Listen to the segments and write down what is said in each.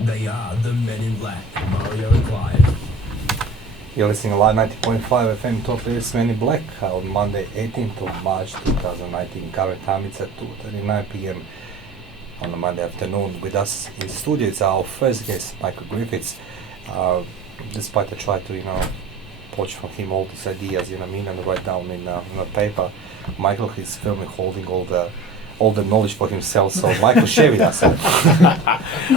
They are the Men in Black, Mario and Clive. You're listening live 90.5 FM Top is Men in Black on Monday 18th of March 2019. Current time it's at 2:39 p.m. on a Monday afternoon. With us in studio is our first guest, Michael Griffiths. Despite I try to, poach from him all these ideas, and write down in a paper, Michael is firmly holding all the knowledge for himself. So Michael, share with us.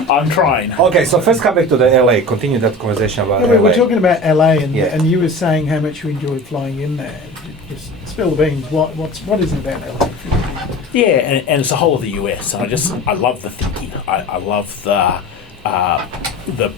I'm trying. Okay, so first come back to the LA. Continue that conversation about Yeah, LA. we're talking about LA, and you were saying how much you enjoyed flying in there. Just spill the beans. What is it about LA? Yeah, and it's the whole of the US. And I love the thinking. I love the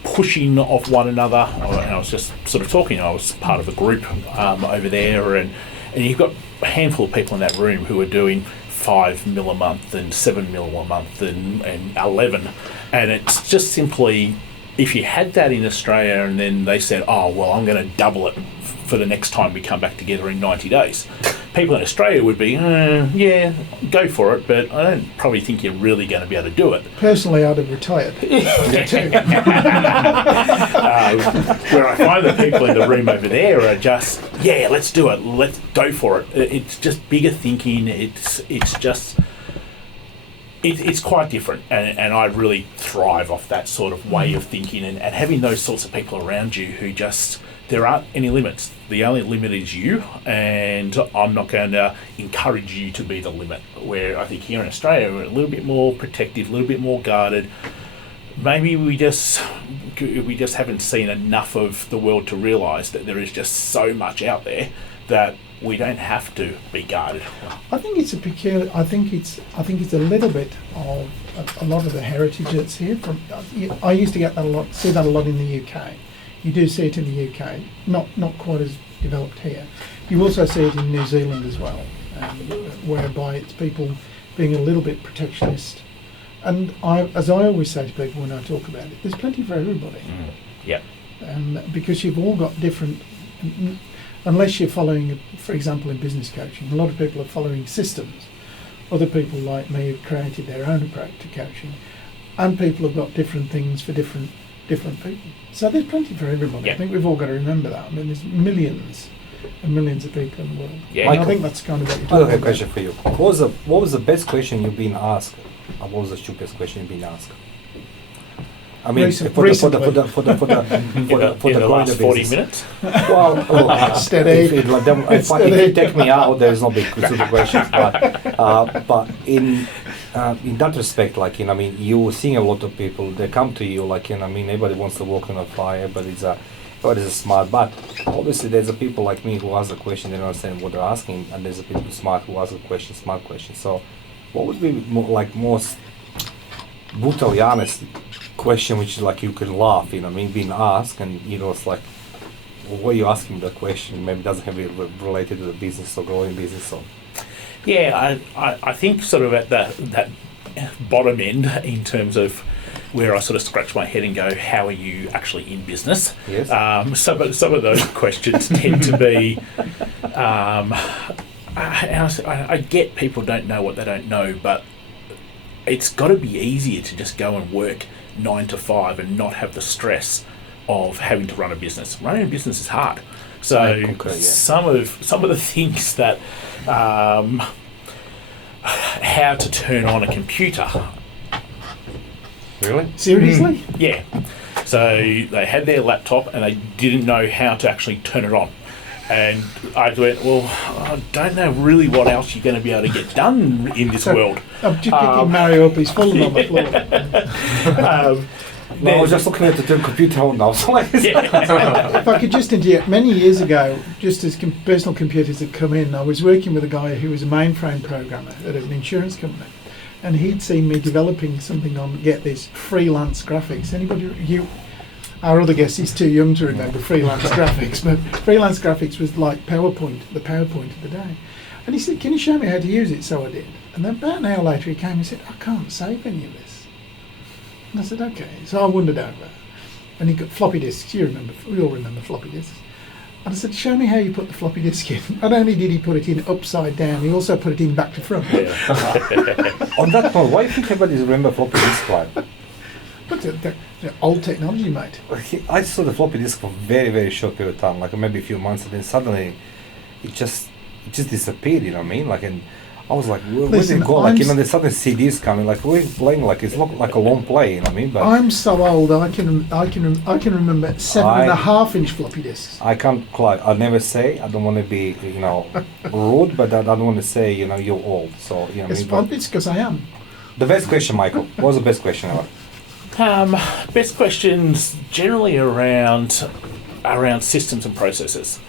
pushing of one another. And I was just sort of talking. I was part of a group over there, and you've got a handful of people in that room who are doing 5 mil a month and 7 mil a month and 11, and it's just simply, if you had that in Australia and then they said, oh well, I'm going to double it for the next time we come back together in 90 days, people in Australia would be, yeah, go for it, but I don't probably think you're really going to be able to do it. Personally, I'd have retired. Where I find the people in the room over there are just, yeah, let's do it, let's go for it. It's just bigger thinking. It's quite different, and I really thrive off that sort of way of thinking, and having those sorts of people around you who just, there aren't any limits. The only limit is you, and I'm not going to encourage you to be the limit. Where I think here in Australia we're a little bit more protective, a little bit more guarded. Maybe we just haven't seen enough of the world to realise that there is just so much out there that we don't have to be guarded. I think it's a peculiar. I think it's a little bit of a lot of the heritage that's here. I used to get that a lot. See that a lot in the UK. You do see it in the UK, not quite as developed here. You also see it in New Zealand as well, whereby it's people being a little bit protectionist. And as I always say to people when I talk about it, there's plenty for everybody. Yeah. Because you've all got different. Unless you're following, for example, in business coaching, a lot of people are following systems. Other people like me have created their own approach to coaching, and people have got different things for different people. So there's plenty for everybody. Yeah. I think we've all got to remember that. I mean, there's millions and millions of people in the world. Yeah. And Michael, I think that's kind of what you're I talking have a about. question for you. What was the best question you've been asked? What was the stupidest question you've been asked? I mean, for the last 40 business. minutes. Well, Steady. If you take me out, there is no big stupid questions. But in that respect, you're seeing a lot of people. They come to you, everybody wants to walk on a fire. Everybody's a smart, but obviously there's a people like me who ask the question, they don't understand what they're asking, and there's a people smart who ask the question, smart question. So, what would be most brutally honest question, which is you can laugh, being asked, and it's like, what are you asking the question? Maybe it doesn't have it related to the business or growing business. Or Yeah, I think sort of at that bottom end in terms of where I sort of scratch my head and go, how are you actually in business? Yes. Some of those questions tend to be, I get people don't know what they don't know, but it's got to be easier to just go and work 9 to 5 and not have the stress of having to run a business. Running a business is hard. So some of the things that how to turn on a computer. Really? Seriously? Yeah. So they had their laptop and they didn't know how to actually turn it on. And I went, well, I don't know really what else you're going to be able to get done in this world. I'm just picking Mario up, he's fallen on the floor. I was just looking at the computer on now. If I could just interject, many years ago, just as personal computers had come in, I was working with a guy who was a mainframe programmer at an insurance company, and he'd seen me developing something on, get this, freelance graphics. Our other guest is too young to remember freelance graphics, but freelance graphics was like the PowerPoint of the day. And he said, can you show me how to use it? So I did. And then about an hour later he came and said, I can't save any of this. And I said, okay. So I wondered over it. And he got floppy disks. We all remember floppy disks. And I said, show me how you put the floppy disk in. Not only did he put it in upside down, he also put it in back to front. On that point, why do you think everybody remember floppy disk, Clive? What's it? The old technology, mate. I saw the floppy disk for a very, very short period of time, like maybe a few months, and then suddenly it just disappeared. You know what I mean? Like, and I was like, where did Listen, it go? Like, you know, there's suddenly CDs coming. Like, we're playing like it's not like a long play. You know what I mean? But I'm so old. I can remember 7.5-inch floppy disks. I can't, Clive. I never say. I don't want to be, you know, rude, but I don't want to say, you know, you're old. So you know, what I mean? It's because I am. The best question, Michael. What was the best question ever? Best questions generally around systems and processes.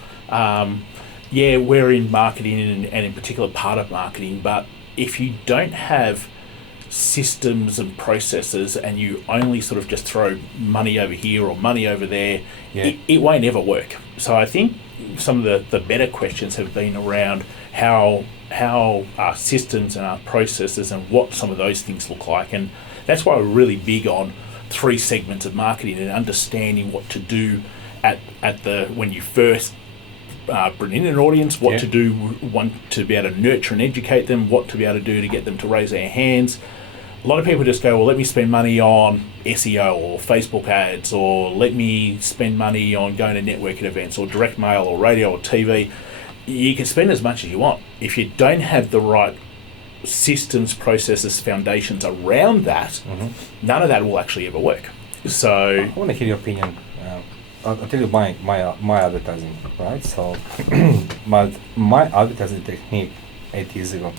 Yeah, we're in marketing and in particular part of marketing, but if you don't have systems and processes and you only sort of just throw money over here or money over there, it won't ever work. So I think some of the better questions have been around how our systems and our processes and what some of those things look like. And that's why we're really big on 3 segments of marketing and understanding what to do at the when you first bring in an audience, what to do, to be able to nurture and educate them, what to be able to do to get them to raise their hands. A lot of people just go, well, let me spend money on SEO or Facebook ads, or let me spend money on going to networking events or direct mail or radio or TV. You can spend as much as you want. If you don't have the right systems, processes, foundations around that, none of that will actually ever work. So I want to hear your opinion. I'll tell you my advertising, right? So my advertising technique 8 years ago,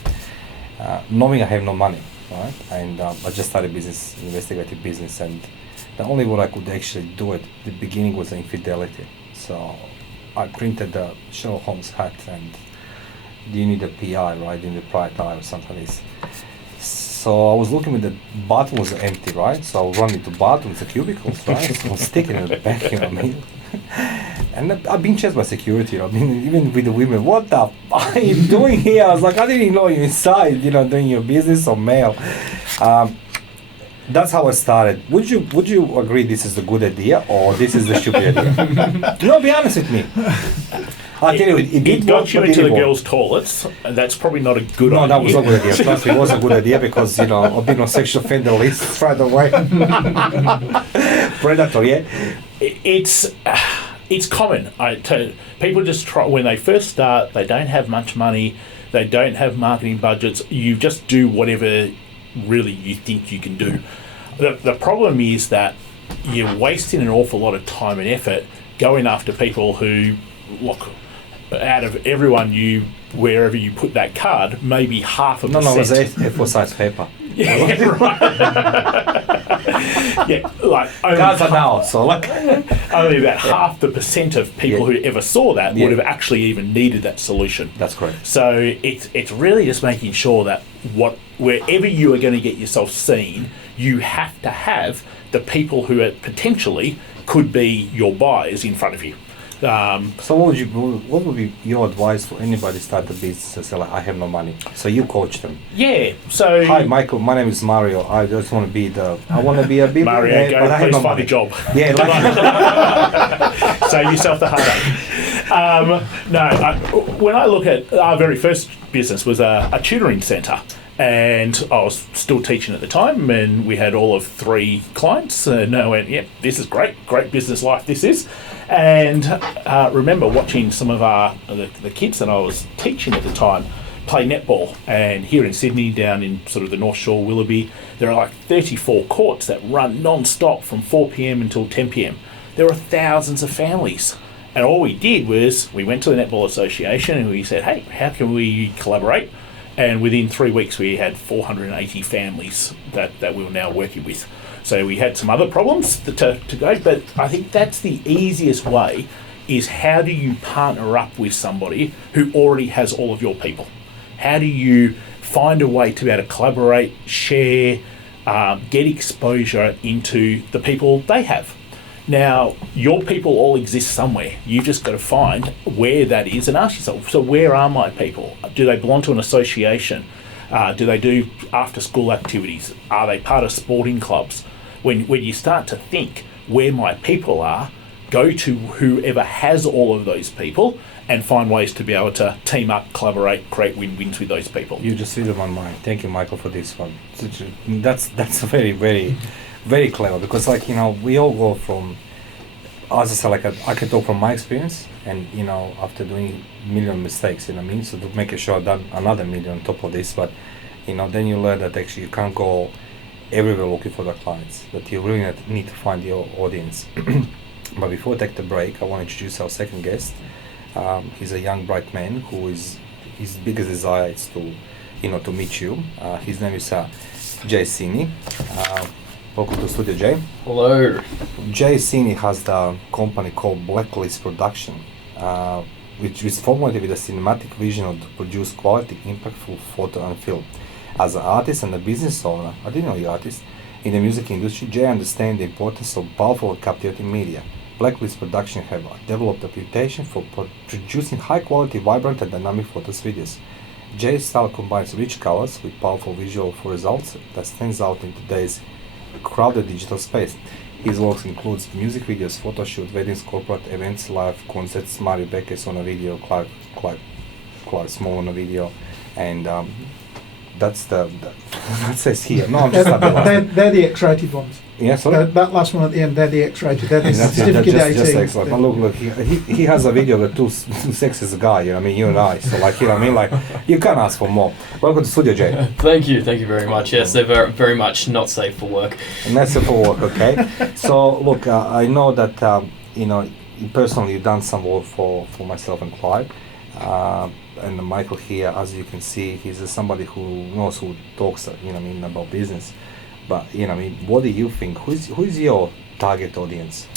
knowing I have no money, right? And I just started business, investigative business, and the only way I could actually do it, the beginning was infidelity. So I printed the Sherlock Holmes hat, and do you need a PI, right? Do you need a private eye or something like this? So I was looking at the bottom was empty, right? So I was running to bottoms, the cubicles, right? So I was sticking in the back, you know what I mean? And I've been chased by security, you know, I mean, even with the women, what the f are you doing here? I was like, I didn't even know you inside, you know, doing your business or mail. That's how I started. Would you agree this is a good idea or this is the stupid idea? No, be honest with me. I'll tell you, it got you into the girls' toilets, and that's probably not a good idea. No, that was not a good idea. Trust me, it was a good idea because, you know, I've been on sexual offender list straight away. Predator, yeah? It's common. People just try, when they first start, they don't have much money, they don't have marketing budgets, you just do whatever really you think you can do. The problem is that you're wasting an awful lot of time and effort going after people who, look, out of everyone wherever you put that card, maybe half a percent. No, it was A4 size paper. Yeah, right. Yeah, like cards are now, so like only about half the percent of people who ever saw that would have actually even needed that solution. That's correct. So it's really just making sure that wherever you are going to get yourself seen, you have to have the people who are potentially could be your buyers in front of you. So what would be your advice for anybody start a business and say, like, I have no money? So you coach them. Yeah. So hi, Michael. My name is Mario. I just want to be a big Mario. Go, but I have please no find money. a job. Yeah. Like, Save yourself the heartache. When I look at our very first business was a tutoring centre. And I was still teaching at the time, and we had all of 3 clients. And I went, "Yep, this is great business life. This is." And remember watching some of the kids that I was teaching at the time play netball. And here in Sydney, down in sort of the North Shore, Willoughby, there are like 34 courts that run non-stop from 4 p.m. until 10 p.m. There are thousands of families. And all we did was we went to the Netball Association and we said, "Hey, how can we collaborate?" And within 3 weeks, we had 480 families that we were now working with. So we had some other problems to go, but I think that's the easiest way, is how do you partner up with somebody who already has all of your people? How do you find a way to be able to collaborate, share, get exposure into the people they have? Now, your people all exist somewhere. You've just got to find where that is and ask yourself, so where are my people? Do they belong to an association? Do they do after-school activities? Are they part of sporting clubs? When you start to think where my people are, go to whoever has all of those people and find ways to be able to team up, collaborate, create win-wins with those people. You just read my mind. Thank you, Michael, for this one. That's a very, very very clever because, like, you know, we all go from, as I said, like, I can talk from my experience, and, you know, after doing million mistakes, you know what I mean? So to make sure I've done another million on top of this, but, you know, then you learn that actually you can't go everywhere looking for the clients, that you really need to find your audience. But before we take the break, I want to introduce our second guest. He's a young, bright man who is, his biggest desire is to, you know, to meet you. His name is Jay Seeney. Welcome to studio, Jay. Hello. Jay Seeney has the company called Blacklist Production, which is formulated with a cinematic vision to produce quality, impactful photo and film. As an artist and a business owner, I didn't know you're artist, in the music industry, Jay understands the importance of powerful and captivating media. Blacklist Production have developed a reputation for producing high-quality, vibrant and dynamic photos videos. Jay's style combines rich colors with powerful visual for results that stands out in today's crowded digital space. His works includes music videos, photo shoots, weddings, corporate events, live concerts, Mario Bekes on a video, Clive Smallman on a video, and that's that says here. No, I'm just they're the X-rated ones. Yeah, sorry? That last one at the end, they're the X-rated. They're the That's certificate just 18. excellent. But look, he has a video with two sexist guy, you know what I mean, you and I. So, like, you know what I mean, like, you can't ask for more. Welcome to studio, Jay. Thank you very much. Yes, they're very, very much not safe for work. And that's it for work, okay? So, look, I know that, you know, personally you've done some work for myself and Clive. And Michael here, as you can see, he's somebody who knows, who talks, you know what I mean, about business. But, you know, I mean, what do you think? Who's your target audience?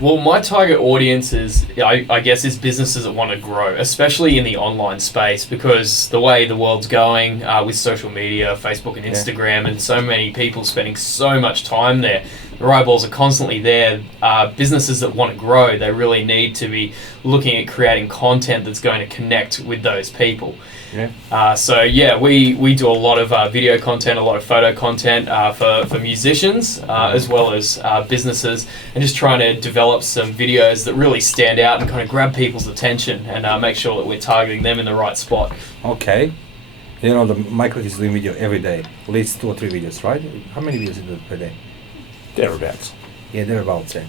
Well, my target audience is, I guess, is businesses that want to grow, especially in the online space, because the way the world's going with social media, Facebook and Instagram, and so many people spending so much time there, their eyeballs are constantly there. Businesses that want to grow, they really need to be looking at creating content that's going to connect with those people. Yeah. We do a lot of video content, a lot of photo content for musicians as well as businesses, and just trying to develop some videos that really stand out and kind of grab people's attention and make sure that we're targeting them in the right spot. Okay. You know, Michael is doing video every day, at least 2 or 3 videos, right? How many videos you do per day? Thereabouts. Yeah, thereabouts. Yeah.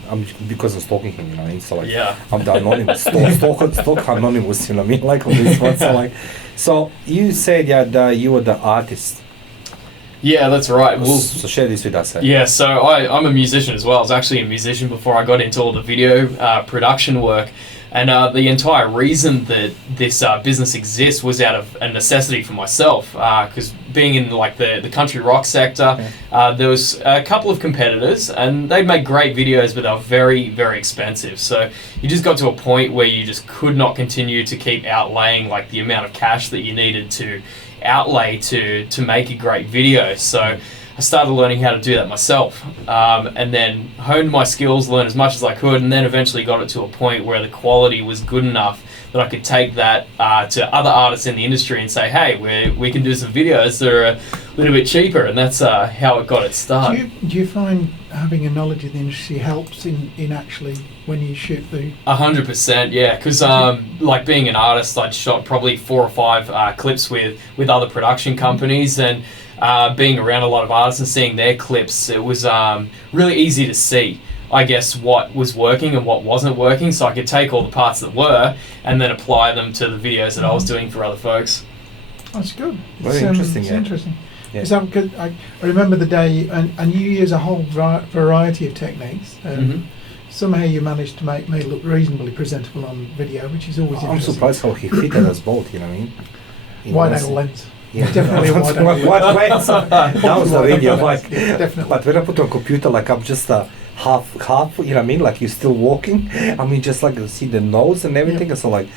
Because I'm stalking him, you know. It's like, Yeah. I'm the anonymous, stalk anonymous, you know what I mean? Like on this one. So you said that you were the artist. Yeah, that's right. Well, So share this with us. yeah, so I'm a musician as well. I was actually a musician before I got into all the video production work. And the entire reason that this business exists was out of a necessity for myself, because being in like the country rock sector, there was a couple of competitors, and they'd make great videos, but they were very, very expensive. So you just got to a point where you just could not continue to keep outlaying like the amount of cash that you needed to outlay to make a great video. So I started learning how to do that myself, and then honed my skills, learned as much as I could, and then eventually got it to a point where the quality was good enough that I could take that to other artists in the industry and say, hey, we can do some videos that are a little bit cheaper, and that's how it got its start. Do you find having a knowledge of the industry helps in actually when you shoot the... 100%, yeah, because like being an artist, I'd shot probably 4 or 5 clips with other production companies, and being around a lot of artists and seeing their clips, it was really easy to see, I guess, what was working and what wasn't working, so I could take all the parts that were and then apply them to the videos that I was doing for other folks. That's good. Very interesting, It's yeah. interesting. Yeah. Is that good? I remember the day, and you use a whole variety of techniques. Somehow you managed to make me look reasonably presentable on video, which is always I'm interesting. surprised how he fitted us both, you know what I mean? Wide-angle lens. Yeah, Definitely a wide-angle lens. That was the video, like, Definitely. but when I put on computer, like, I'm just half, you know what I mean? Like, you're still walking. I mean, just like you see the nose and everything. And so, like,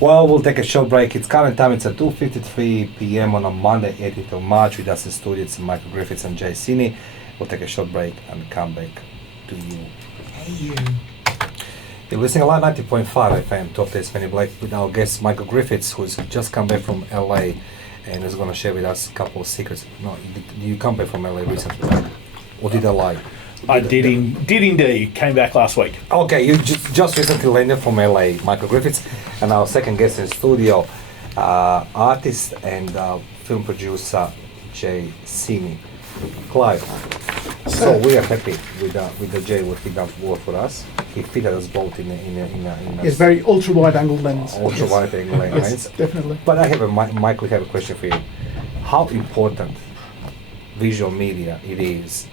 well, we'll take a short break. It's current time. It's at 2:53 p.m. on a Monday, 18th of March. With us in studio, it's Michael Griffiths and Jay Seeney. We'll take a short break and come back to you. You're listening to Live 90.5 FM, Top Taste Many Black, with our guest Michael Griffiths, who's just come back from LA and is going to share with us a couple of secrets. No, you come back from LA recently, right? Or did I lie? I did indeed. Came back last week. Okay, you just recently landed from LA, Michael Griffiths, and our second guest in studio, artist and film producer Jay Seeney. Clive. So we are happy with the Jay what he done for us. He fitted us both in a Yes, very ultra wide angle lens. ultra wide angle lens. Yes, definitely. But I have Michael, I have a question for you. How important visual media it is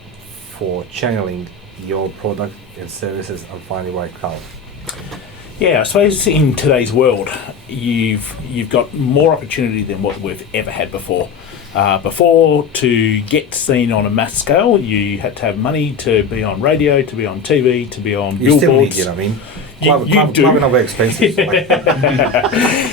for channeling your product and services and finding the right crowd? Yeah, I suppose in today's world, you've got more opportunity than what we've ever had before. Before, to get seen on a mass scale, you had to have money to be on radio, to be on TV, to be on You still need billboards. it, I mean. You do. Clive are very expensive. Like,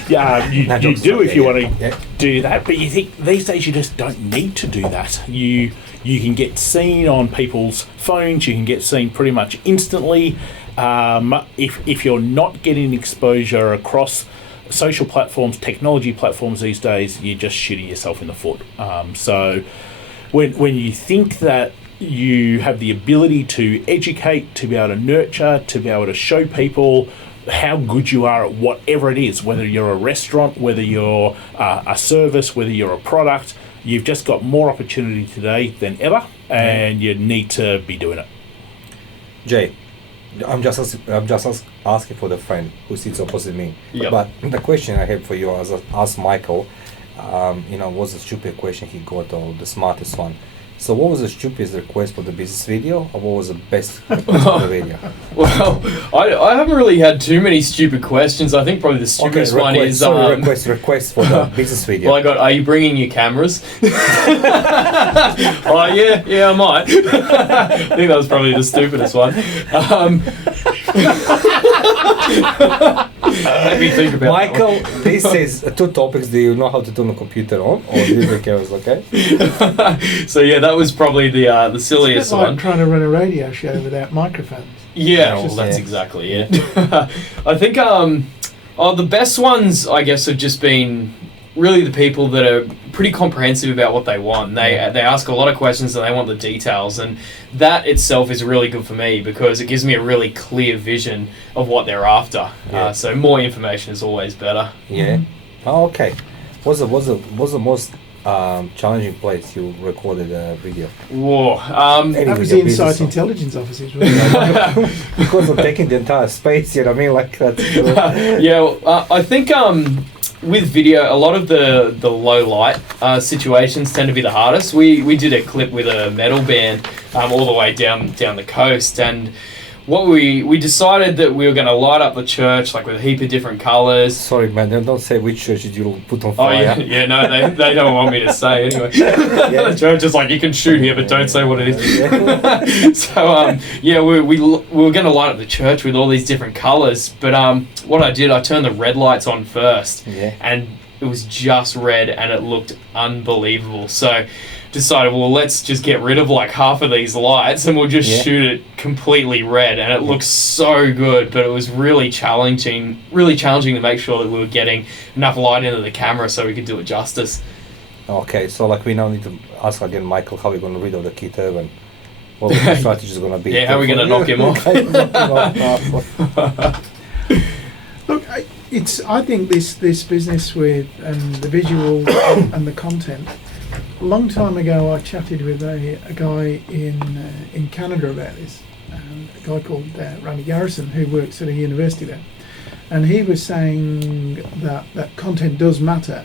Yeah, you jokes do if aside, you yeah, want to yeah. do that, but you think these days you just don't need to do that. You can get seen on people's phones. You can get seen pretty much instantly. If you're not getting exposure across social platforms, technology platforms these days, you're just shooting yourself in the foot. So when you think that you have the ability to educate, to be able to nurture, to be able to show people how good you are at whatever it is, whether you're a restaurant, whether you're a service, whether you're a product, you've just got more opportunity today than ever, and you need to be doing it. Jay, I'm just asking for the friend who sits opposite me. Yep. But the question I have for you, as I asked Michael, was the stupid question he got or the smartest one? So what was the stupidest request for the business video, or what was the best request for the video? Well, I haven't really had too many stupid questions. I think probably the stupidest one is... request for the business video. Well, I got, are you bringing your cameras? Oh, yeah, I might. I think that was probably the stupidest one. Let me think about Michael, this is two topics. Do you know how to turn the computer on, or do you the cameras okay? that one. So yeah, that was probably the silliest It's a bit like one. trying to run a radio show without microphones. Yeah, well, Just- that's yeah. exactly it. I think the best ones, I guess, have just been really the people that are pretty comprehensive about what they want. They ask a lot of questions and they want the details, and that itself is really good for me because it gives me a really clear vision of what they're after. Yeah. So more information is always better. Yeah. Oh, okay. What's the most challenging place you recorded a video? Whoa. Any That was video the Insight business Intelligence offices, wasn't it? because of taking the entire space. You know what I mean? Like that's. Yeah, well, I think with video, a lot of the low light situations tend to be the hardest. We did a clip with a metal band all the way down the coast, and what we decided that we were going to light up the church like with a heap of different colours. Sorry, man. Don't say which churches you'll put on Oh fire. yeah, no, they don't want me to say anyway. The church is like, you can shoot here, but don't say what it is. So we were going to light up the church with all these different colours, but what I did, I turned the red lights on first, Yeah. and it was just red, and it looked unbelievable. So decided, well, let's just get rid of like half of these lights and we'll just Yeah. shoot it completely red, and it looks so good, but it was really challenging to make sure that we were getting enough light into the camera so we could do it justice. Okay, so like we now need to ask again, Michael, how we're going to rid of the Keith Urban. What the strategy is going to be? Yeah, how are we going to knock him off? Look, I think this business with the visual and the content. A long time ago, I chatted with a guy in Canada about this, a guy called Randy Garrison, who works at a university there, and he was saying that content does matter,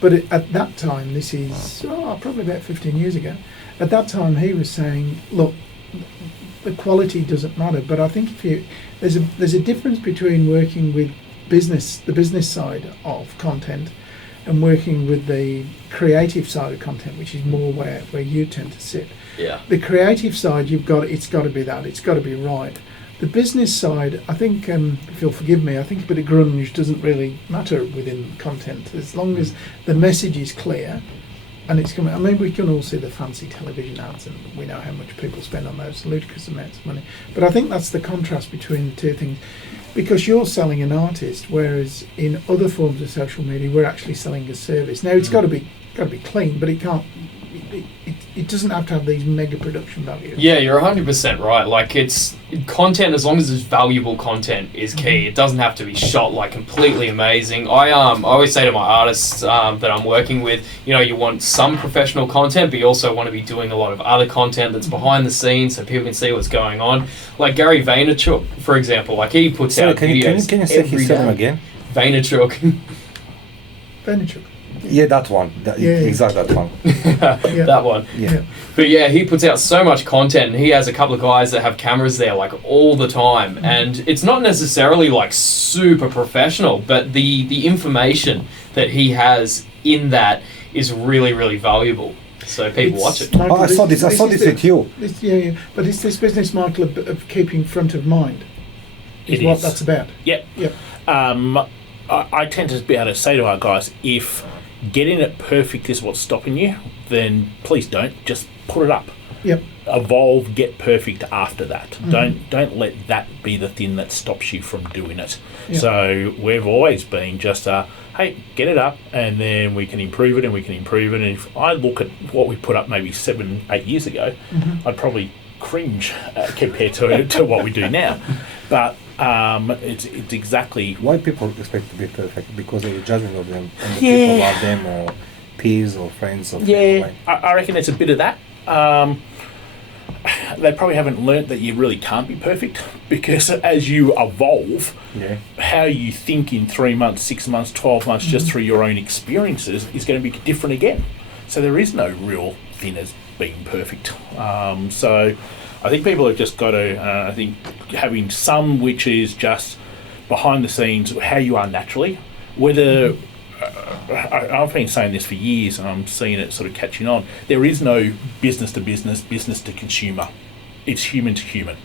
but at that time, this is probably about 15 years ago. At that time, he was saying, look, the quality doesn't matter, but I think there's a difference between working with the business side of content and working with the creative side of content, which is more where you tend to sit. Yeah. The creative side, it's got to be that, it's got to be right. The business side, I think, if you'll forgive me, I think a bit of grunge doesn't really matter within content, as long as the message is clear and it's coming. I mean, we can all see the fancy television ads, and we know how much people spend on those ludicrous amounts of money. But I think that's the contrast between the two things, because you're selling an artist, whereas in other forms of social media, we're actually selling a service. Now, it's got to be clean, but it can't. it doesn't have to have these mega production values. Yeah, you're 100% right. Like, it's content, as long as it's valuable content, is key. It doesn't have to be shot like completely amazing. I always say to my artists that I'm working with, you know, you want some professional content, but you also want to be doing a lot of other content that's behind the scenes so people can see what's going on. Like Gary Vaynerchuk, for example, like he puts out videos can you say every his name day. again? Vaynerchuk. Furniture. Yeah, that one. Exactly that one. Yeah. That one. Yeah. But yeah, he puts out so much content, and he has a couple of guys that have cameras there like all the time, and it's not necessarily like super professional, but the information that he has in that is really, really valuable. So people watch it. Michael, I saw this with you. Yeah, but it's this business, Michael, of keeping front of mind. Is It what is. that's about. Yep. Yep. I tend to be able to say to our guys, if getting it perfect is what's stopping you, then please don't. Just put it up. Yep. Evolve, get perfect after that. Don't let that be the thing that stops you from doing it. Yep. So we've always been just hey, get it up, and then we can improve it, and we can improve it. And if I look at what we put up maybe 7-8 years ago, I'd probably cringe compared to what we do now. But it's exactly Why people expect to be perfect? Because of the judgment of them, and the people love them, or peers, or friends, or family. I reckon it's a bit of that. They probably haven't learnt that you really can't be perfect, because as you evolve, how you think in 3 months, 6 months, 12 months, just through your own experiences, is going to be different again. So there is no real thing as being perfect. So I think people have just got to, I think having some which is just behind the scenes, how you are naturally, whether, I've been saying this for years and I'm seeing it sort of catching on, there is no business to business, business to consumer. It's human to human.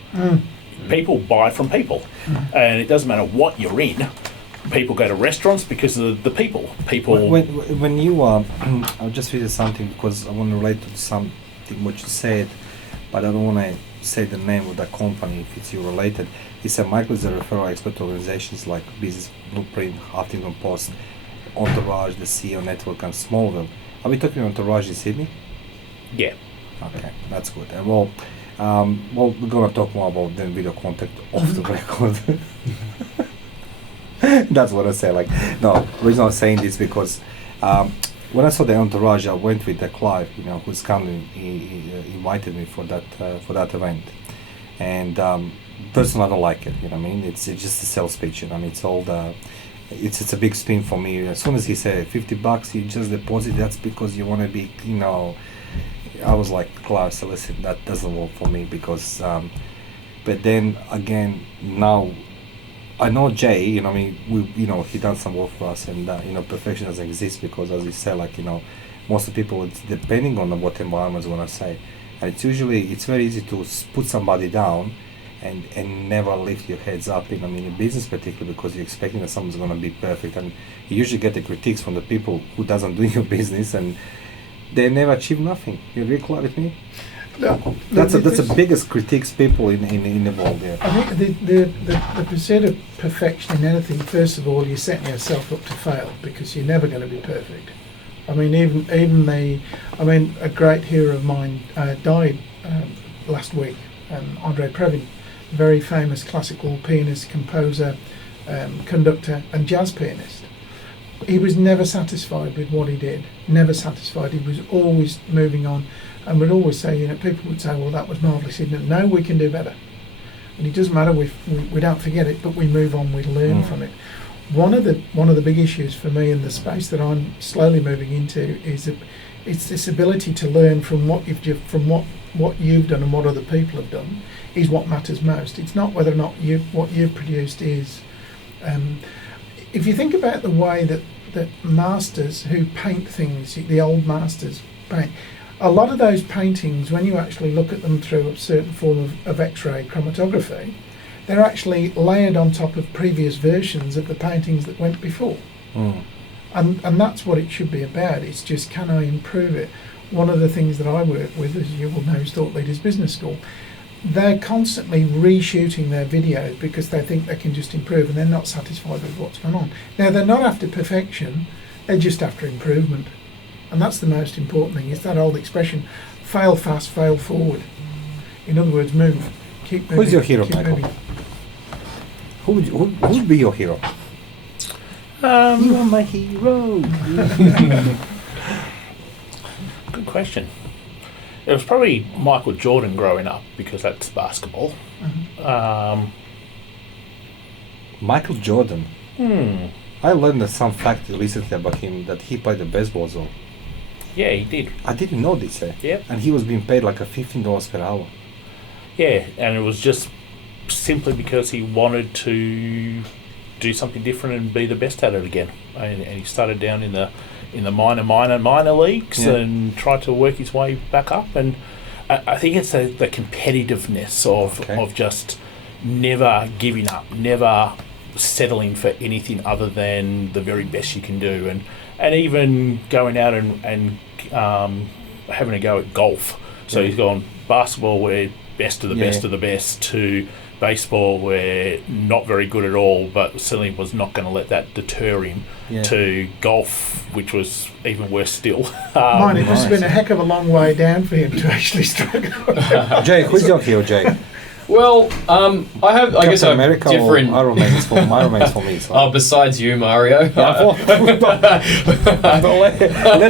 People buy from people, and it doesn't matter what you're in. People go to restaurants because of the people. When you I'll just read something because I want to relate to something what you said, but I don't want to say the name of the company if it's you related. He said Michael is a referral expert to organizations like Business Blueprint, Huffington Post, Entourage, the CEO Network, and Smallman. Are we talking Entourage in Sydney? Yeah. Okay, that's good. And well, we're gonna talk more about then video contact off the record. That's what I say. Like, no, the reason I'm saying this because when I saw the Entourage, I went with the Clive, you know, who's coming. He invited me for that event, and personally, I don't like it. You know what I mean? It's just a sales pitch. You know, I mean, it's all the. It's a big spin for me. As soon as he said $50, you just deposit. That's because you want to be, you know. I was like, Clive, so listen, that doesn't work for me because. But then again, now. I know Jay, you know, I mean, he done some work for us, and you know, perfection doesn't exist because, as you said, like, you know, most of the people, it's depending on what environment want to say, and it's very easy to put somebody down, and never lift your heads up. You know, I mean, in business particularly, because you're expecting that someone's going to be perfect, and you usually get the critiques from the people who doesn't do your business, and they never achieve nothing. You agree with me? No, that's the biggest critiques people in the world. Yeah. I think the pursuit of perfection in anything, first of all, you're setting yourself up to fail because you're never going to be perfect. I mean, a great hero of mine died last week, Andre Previn, very famous classical pianist, composer, conductor, and jazz pianist. He was never satisfied with what he did. Never satisfied. He was always moving on. And we'd always say, you know, people would say, well, that was marvellous. He didn't know we can do better. And it doesn't matter, we don't forget it, but we move on, we learn from it. One of the big issues for me in the space that I'm slowly moving into is that it's this ability to learn from what you've done and what other people have done is what matters most. It's not whether or not what you've produced is. If you think about the way that masters who paint things, the old masters paint. A lot of those paintings, when you actually look at them through a certain form of X-ray chromatography, they're actually layered on top of previous versions of the paintings that went before. And that's what it should be about. It's just, can I improve it? One of the things that I work with, as you will know, is Thought Leaders Business School. They're constantly reshooting their videos because they think they can just improve, and they're not satisfied with what's going on. Now, they're not after perfection, they're just after improvement. And that's the most important thing. It's that old expression, fail fast, fail forward. In other words, move. Keep moving. Who's your hero, keep Michael? moving. Who would be your hero? You are my hero. Good question. It was probably Michael Jordan growing up because that's basketball. Michael Jordan. Hmm. I learned some fact recently about him that he played the baseball zone. Yeah, he did. I didn't know this. Yep. And he was being paid like a $15 per hour. Yeah, and it was just simply because he wanted to do something different and be the best at it again. And he started down in the minor leagues and tried to work his way back up. And I think it's the competitiveness of just never giving up, never settling for anything other than the very best you can do, and even going out and having a go at golf. So he's gone basketball where best of the best of the best to baseball where not very good at all, but certainly was not going to let that deter him, to golf, which was even worse still. It must have been a heck of a long way down for him to actually struggle. Jay, who's your hero, Jay? Well, I guess I have America different. or Iron Man's for me. So. Oh, besides you, Mario. Let's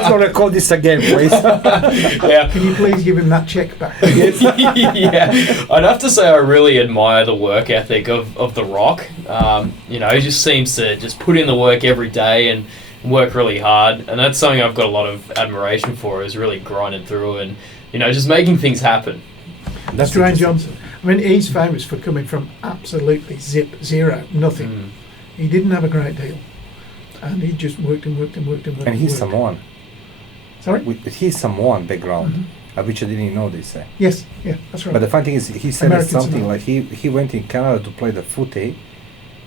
not record this again, please. Yeah. Can you please give him that check back? Yeah, I'd have to say I really admire the work ethic of The Rock. He just seems to just put in the work every day and work really hard, and that's something I've got a lot of admiration for, is really grinding through and just making things happen. That's Dwayne Johnson. I mean, he's famous for coming from absolutely zero, nothing. He didn't have a great deal, and he just worked and worked and worked and worked. And he's Samoan. Sorry? He's Samoan background, which I didn't know this. Yes, yeah, that's right. But the funny thing is, he said American something Samoan. like he went in Canada to play the footy,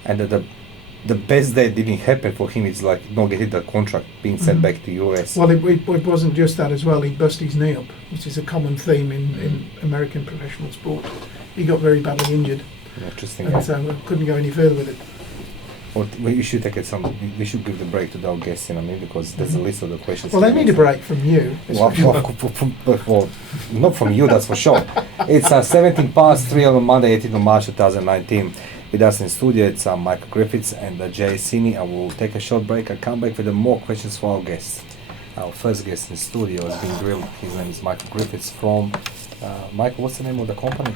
and the best day didn't happen for him. It's like not getting the contract, being sent back to US. Well, it wasn't just that as well. He bust his knee up, which is a common theme in American professional sport. He got very badly injured, Interesting. and so couldn't go any further with it. Well, we should take it we should give the break to our guests, because there's a list of the questions. Well, they need a break from you. Well, not from you, that's for sure. It's 17 past 3 on Monday, 18th of March 2019. With us in studio, it's Michael Griffiths and Jay Seeney. I will take a short break and come back with more questions for our guests. Our first guest in studio has been grilled. His name is Michael Griffiths from... Michael, what's the name of the company?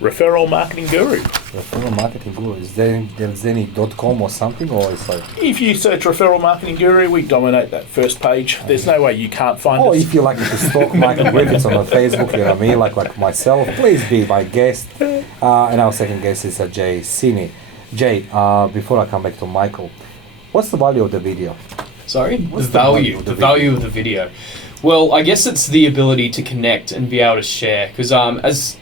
Referral Marketing Guru. Referral Marketing Guru. Is there's any .com or something, or it's like... If you search Referral Marketing Guru, we dominate that first page. There's no way you can't find Or us. if you like to stalk Michael Griffiths on Facebook, like myself, please be my guest. And our second guest is Jay Seeney. Jay, before I come back to Michael, what's the value of the video? Sorry? What's The value of the video. Well, I guess it's the ability to connect and be able to share. Because as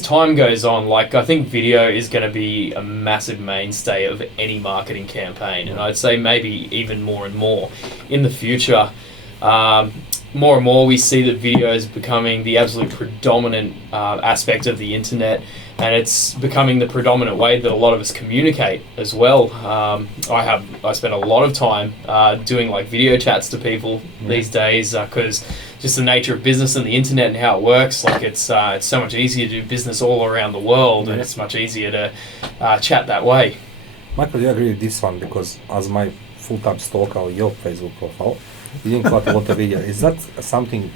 time goes on, I think video is going to be a massive mainstay of any marketing campaign, and I'd say maybe even more and more in the future. More and more we see that video is becoming the absolute predominant aspect of the internet, and it's becoming the predominant way that a lot of us communicate as well. I spend a lot of time doing video chats to people these days, because just the nature of business and the internet and how it works, it's so much easier to do business all around the world, and it's much easier to chat that way. Michael, do you agree with this one? Because as my full-time stalker on your Facebook profile, you didn't cut a lot of video. Is that something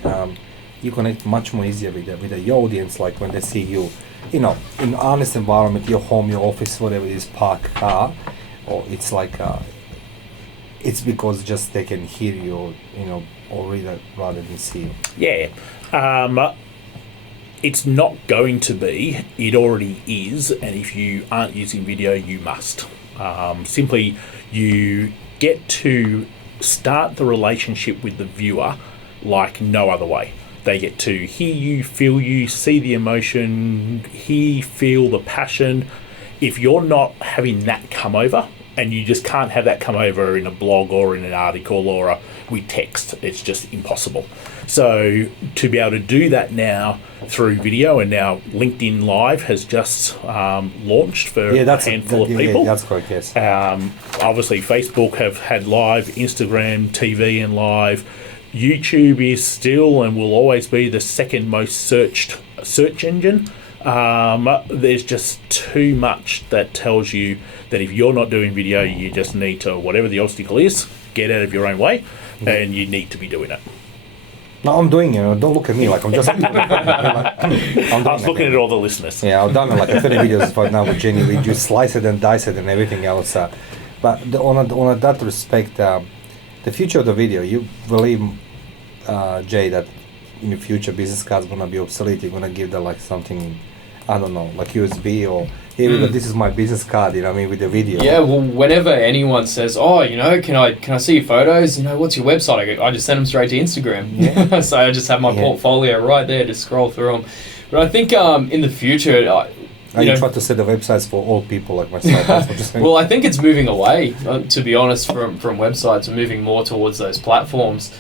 you connect much more easier with your audience, when they see you, in honest environment, your home, your office, whatever it is, park car, or it's it's because just they can hear you, or read it rather than see you? Yeah. It's not going to be. It already is, and if you aren't using video, you must. Simply, you get to start the relationship with the viewer like no other way. They get to hear you, feel you, see the emotion, feel the passion. If you're not having that come over, and you just can't have that come over in a blog or in an article or with text, it's just impossible. So to be able to do that now through video, and now LinkedIn Live has just launched for a handful of people. Yeah, that's correct, yes. Obviously Facebook have had live, Instagram, TV and live, YouTube is still and will always be the second most searched search engine. There's just too much that tells you that if you're not doing video, you just need to, whatever the obstacle is, get out of your own way, and you need to be doing it. No, I'm doing it. Don't look at me like I'm just. I'm I was looking at all the listeners. Yeah, I've done like 30 videos right now with Jenny. We just slice it and dice it and everything else. But on that respect, the future of the video, you believe, Jay, that in the future business cards gonna be obsolete? You're gonna give them like something, I don't know, like USB or here, this is my business card. You know what I mean, with the video. Yeah, well, whenever anyone says, "Oh, you know, can I see your photos? You know, what's your website?" I just send them straight to Instagram. Yeah. So I just have my portfolio right there to scroll through them. But I think in the future, you try to set the websites for all people like myself. That's what you're well, I think it's moving away. To be honest, from websites, and moving more towards those platforms.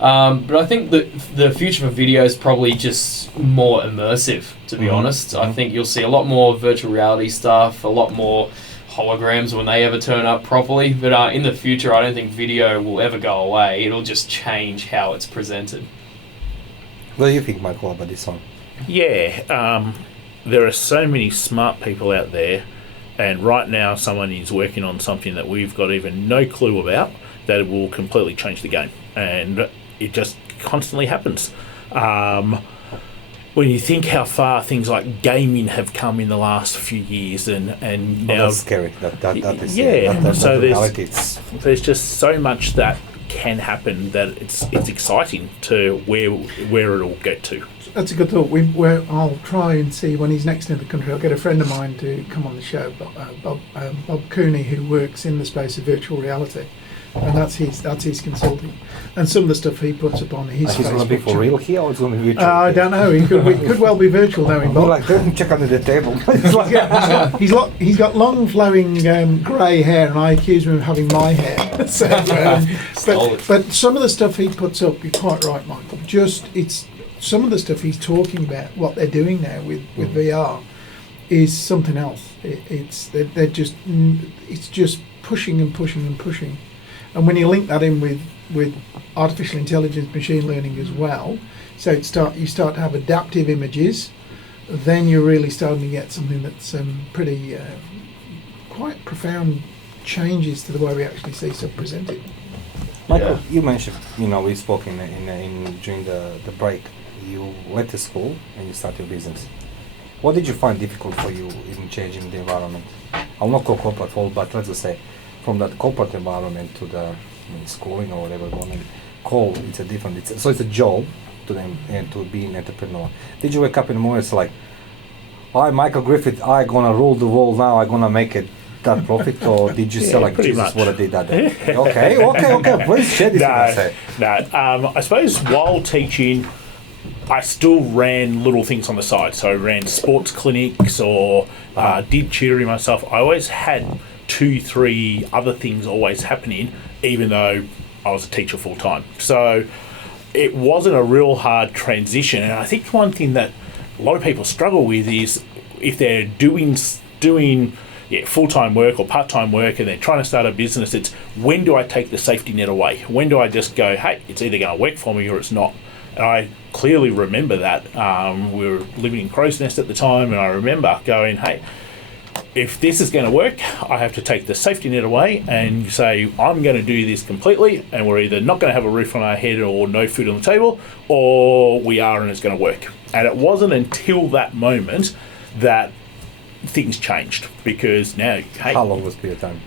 But I think the future for video is probably just more immersive, to be honest. I think you'll see a lot more virtual reality stuff, a lot more holograms when they ever turn up properly. But in the future, I don't think video will ever go away. It'll just change how it's presented. What do you think, Michael, about this one? Yeah, there are so many smart people out there, and right now someone is working on something that we've got even no clue about that will completely change the game. And it just constantly happens. When you think how far things like gaming have come in the last few years, and now that's scary. That is so reality. there's just so much that can happen that it's exciting to where it'll get to. That's a good thought. I'll try and see when he's next in the country. I'll get a friend of mine to come on the show, Bob Cooney, who works in the space of virtual reality, and that's his consulting. And some of the stuff he puts up on his. He's going to be for real here, or it's going to be virtual? I don't know. He could well be virtual knowing Bob. Like, don't check under the table. He's got long flowing grey hair, and I accuse him of having my hair. So, but some of the stuff he puts up, you're quite right, Michael. Some of the stuff he's talking about, what they're doing now with VR, is something else. It's just pushing and pushing and pushing, and when you link that in with artificial intelligence, machine learning as well, so you start to have adaptive images, then you're really starting to get something that's pretty quite profound changes to the way we actually see stuff presented. Michael, you mentioned, we spoke in during the break. You left the school and you started your business. What did you find difficult for you in changing the environment? I'll not call corporate world, but let's just say from that corporate environment to the schooling or whatever you want to call, it's a job to them and to be an entrepreneur. Did you wake up in the morning, it's like, I'm Michael Griffiths, I'm gonna rule the world now, I'm gonna make it that profit, or did you say like, Jesus, much. What I did that day? Okay, please share this. I suppose while teaching, I still ran little things on the side. So I ran sports clinics or did tutoring myself. I always had 2-3 other things always happening, even though I was a teacher full time. So it wasn't a real hard transition. And I think one thing that a lot of people struggle with is if they're doing full-time work or part-time work and they're trying to start a business, it's when do I take the safety net away? When do I just go, hey, it's either going to work for me or it's not? And I clearly remember that. We were living in Crow's Nest at the time, and I remember going, hey, if this is going to work, I have to take the safety net away and say, I'm going to do this completely, and we're either not going to have a roof on our head or no food on the table, or we are and it's going to work. And it wasn't until that moment that things changed, because now, hey... How long was the time?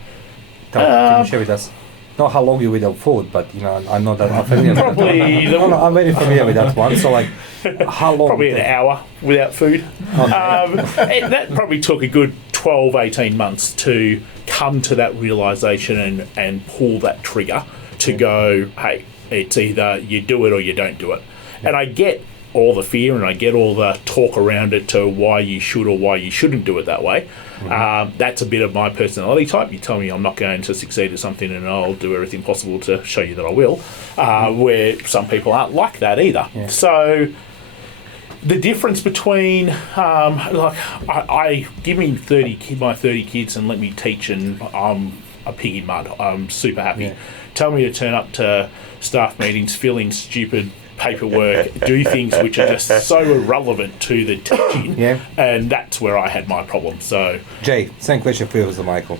Can you share with us? Not how long you without food, but I know that I'm familiar. Probably. I'm very familiar with that one. So, like, how long? Probably an hour without food. Okay. That probably took a good 12, 18 months to come to that realisation and pull that trigger to go, hey, it's either you do it or you don't do it. And I get all the fear and I get all the talk around it to why you should or why you shouldn't do it that way. Mm-hmm. That's a bit of my personality type. You tell me I'm not going to succeed at something and I'll do everything possible to show you that I will, where some people aren't like that either. Yeah. So the difference between, I give me my 30 kids and let me teach and I'm a pig in mud. I'm super happy. Yeah. tell me to turn up to staff meetings, fill in stupid paperwork, do things which are just so irrelevant to the teaching. Yeah. And that's where I had my problem. So, Jay, same question for you as Michael.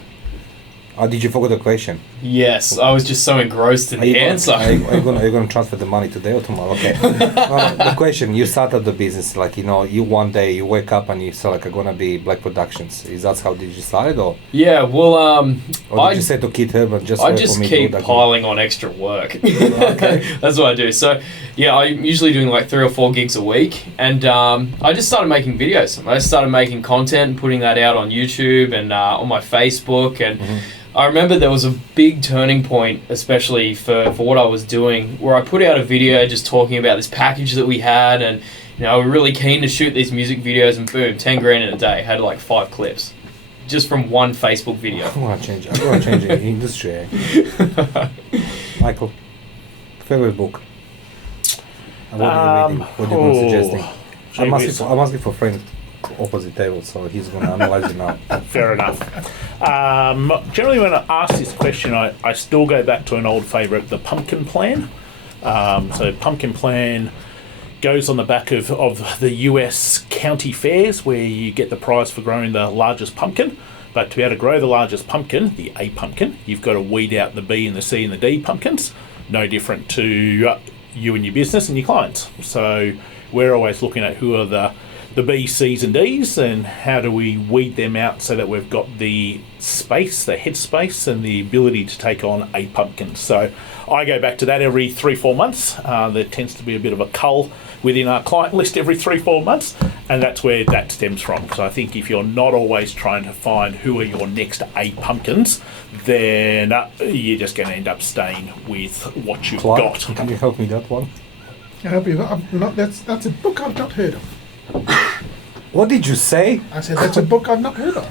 Or did you forget the question? Yes, I was just so engrossed in the answer. Are you going to transfer the money today or tomorrow? Okay. The question, you started the business, like, you one day you wake up and you say, like, I'm going to be Black Productions. Is that how did you start it? Or Or did you say to Kid Herman, just I wait just for me keep to do that? piling on extra work. Okay. That's what I do. So, yeah, I'm usually doing like 3 or 4 gigs a week. And I just started making videos. I started making content and putting that out on YouTube and on my Facebook. And I remember there was a big turning point, especially for what I was doing, where I put out a video just talking about this package that we had, and we're really keen to shoot these music videos, and boom, 10 grand in a day. Had like 5 clips, just from one Facebook video. I'm going to change the industry. Eh? Michael, favorite book? And what are you reading? What are you suggesting? I'm asking for friend opposite table, so he's going to analyze it now. Fair enough. Generally, when I ask this question, I still go back to an old favourite, the Pumpkin Plan. So Pumpkin Plan goes on the back of the US county fairs, where you get the prize for growing the largest pumpkin. But to be able to grow the largest pumpkin, the A pumpkin, you've got to weed out the B and the C and the D pumpkins. No different to you and your business and your clients. So we're always looking at who are the B, C's and D's, and how do we weed them out so that we've got the space, the head space, and the ability to take on A pumpkins. So I go back to that every 3-4 months. There tends to be a bit of a cull within our client list every 3-4 months, and that's where that stems from. So I think if you're not always trying to find who are your next A pumpkins, then you're just going to end up staying with what you've Clive, got. can you help me that one? I hope that's a book I've not heard of. What did you say? I said that's a book I've not heard of.